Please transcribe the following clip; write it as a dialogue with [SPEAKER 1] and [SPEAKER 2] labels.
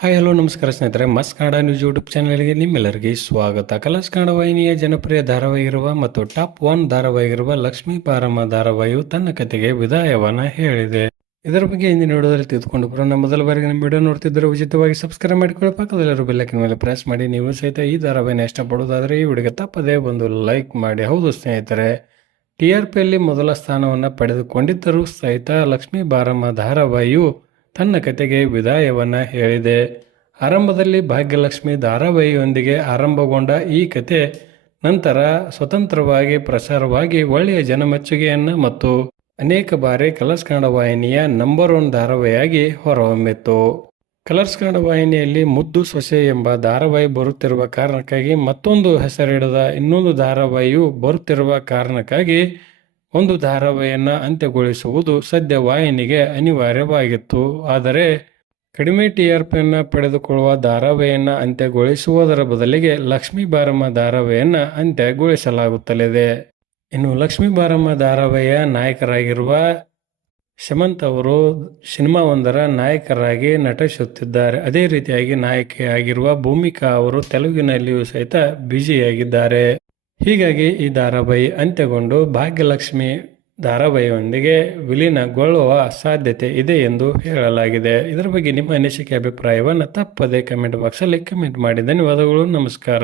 [SPEAKER 1] Hi hello ನಮಸ್ಕಾರ ಸ್ನೇಹಿತರೆ. ಮಸ್ ಕನ್ನಡ ನ್ಯೂಸ್ ಯೂಟ್ಯೂಬ್ ಚಾನಲ್ಗೆ ನಿಮ್ಮೆಲ್ಲರಿಗೆ ಸ್ವಾಗತ. ಕಲರ್ಸ್ ಕನ್ನಡ ವಾಹಿನಿಯ ಜನಪ್ರಿಯ ಧಾರಾವಾಹಿ ಇರುವ ಮತ್ತು ಟಾಪ್ ಒನ್ ಧಾರಾವಾಹಿ ಇರುವ ಲಕ್ಷ್ಮೀ ಪಾರಮ್ಮ ಧಾರಾವಾಹಿಯು ತನ್ನ ಕತೆಗೆ ವಿದಾಯವನ್ನು ಹೇಳಿದೆ. ಇದರ ಬಗ್ಗೆ ಇಂದಿನ ವಿಡಿಯೋದಲ್ಲಿ ತಿಳಿದುಕೊಂಡು ಬರೋಣ ಮೊದಲ ಬಾರಿಗೆ ನಮ್ಮ ವಿಡಿಯೋ ನೋಡ್ತಿದ್ದರೆ ಉಚಿತವಾಗಿ ಸಬ್ಸ್ಕ್ರೈಬ್ ಮಾಡಿಕೊಳ್ಳಿ. ಪಕ್ಕದಲ್ಲಿರೋ ಬೆಲ್ಲಕ್ಕಿನ ಮೇಲೆ ಪ್ರೆಸ್ ಮಾಡಿ. ನೀವು ಸಹಿತ ಈ ಧಾರಾವಾಹಿನ ಇಷ್ಟಪಡೋದಾದರೆ ಈ ವಿಡಿಯೋಗೆ ತಪ್ಪದೇ ಒಂದು ಲೈಕ್ ಮಾಡಿ. ಹೌದು ಸ್ನೇಹಿತರೆ. ಟಿ ಆರ್ ಪಿಯಲ್ಲಿ ಮೊದಲ ಸ್ಥಾನವನ್ನು ಪಡೆದುಕೊಂಡಿದ್ದರೂ ಸಹಿತ ಲಕ್ಷ್ಮೀ ಬಾರಮ್ಮ ಧಾರಾವಾಹಿಯು ತನ್ನ ಕತೆಗೆ ವಿದಾಯವನ್ನ ಹೇಳಿದೆ. ಆರಂಭದಲ್ಲಿ ಭಾಗ್ಯಲಕ್ಷ್ಮಿ ಧಾರಾವಾಹಿಯೊಂದಿಗೆ ಆರಂಭಗೊಂಡ ಈ ಕತೆ ನಂತರ ಸ್ವತಂತ್ರವಾಗಿ ಪ್ರಸಾರವಾಗಿ ಒಳ್ಳೆಯ ಜನಮೆಚ್ಚುಗೆಯನ್ನು ಮತ್ತು ಅನೇಕ ಬಾರಿ ಕಲರ್ಸ್ ಕನ್ನಡ ವಾಹಿನಿಯ ನಂಬರ್ ಒನ್ ಧಾರಾವಾಹಿಯಾಗಿ ಹೊರಹೊಮ್ಮಿತ್ತು. ಕಲರ್ಸ್ ಕನ್ನಡ ವಾಹಿನಿಯಲ್ಲಿ ಮುದ್ದು ಸೊಸೆ ಎಂಬ ಧಾರಾವಾಹಿ ಬರುತ್ತಿರುವ ಕಾರಣಕ್ಕಾಗಿ ಮತ್ತೊಂದು ಹೆಸರಿಡದ ಇನ್ನೊಂದು ಧಾರಾವಾಹಿಯು ಬರುತ್ತಿರುವ ಕಾರಣಕ್ಕಾಗಿ ಒಂದು ಧಾರಾವಾಹಿಯನ್ನು ಅಂತ್ಯಗೊಳಿಸುವುದು ಸದ್ಯ ವಾಹಿನಿಗೆ ಅನಿವಾರ್ಯವಾಗಿತ್ತು. ಆದರೆ ಕಡಿಮೆ ಟಿ ಆರ್ ಪಡೆದುಕೊಳ್ಳುವ ಧಾರಾವಾಹಿಯನ್ನು ಅಂತ್ಯಗೊಳಿಸುವುದರ ಬದಲಿಗೆ ಲಕ್ಷ್ಮೀ ಬಾರಮ್ಮ ಧಾರಾವಾಹಿಯನ್ನು ಅಂತ್ಯಗೊಳಿಸಲಾಗುತ್ತಲಿದೆ. ಇನ್ನು ಲಕ್ಷ್ಮೀ ಬಾರಮ್ಮ ಧಾರಾವಾಹಿಯ ನಾಯಕರಾಗಿರುವ ಶಮಂತ್ ಅವರು ಸಿನಿಮಾವೊಂದರ ನಾಯಕರಾಗಿ ನಟಿಸುತ್ತಿದ್ದಾರೆ. ಅದೇ ರೀತಿಯಾಗಿ ನಾಯಕಿಯಾಗಿರುವ ಭೂಮಿಕಾ ಅವರು ತೆಲುಗಿನಲ್ಲಿಯೂ ಸಹಿತ ಬ್ಯುಸಿಯಾಗಿದ್ದಾರೆ. ಹೀಗಾಗಿ ಈ ಧಾರಾವಾಹಿ ಅಂತ್ಯಗೊಂಡು ಭಾಗ್ಯಲಕ್ಷ್ಮಿ ಧಾರಾವಾಹಿಯೊಂದಿಗೆ ವಿಲೀನಗೊಳ್ಳುವ ಸಾಧ್ಯತೆ ಇದೆ ಎಂದು ಹೇಳಲಾಗಿದೆ. ಇದರ ಬಗ್ಗೆ ನಿಮ್ಮ ಅನಿಸಿಕೆ, ಅಭಿಪ್ರಾಯವನ್ನು ತಪ್ಪದೆ ಕಮೆಂಟ್ ಬಾಕ್ಸಲ್ಲಿ ಕಮೆಂಟ್ ಮಾಡಿ. ಧನ್ಯವಾದಗಳು, ನಮಸ್ಕಾರ.